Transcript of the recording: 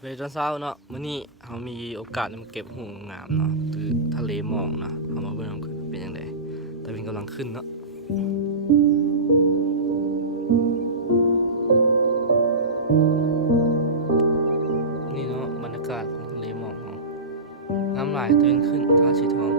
สวัสดีตอนเช้าเนาะมื้อนี้เรามีโอกาสได้มาเก็บหูงามเนาะคือทะเลหมอกเนาะเรามาเบิ่งกันเป็นจังไดแต่เป็นกำลังขึ้นเนาะนี่เนาะบรรยากาศของทะเลหมอกเราน้ำไหลตื่นขึ้นท่าสีทอง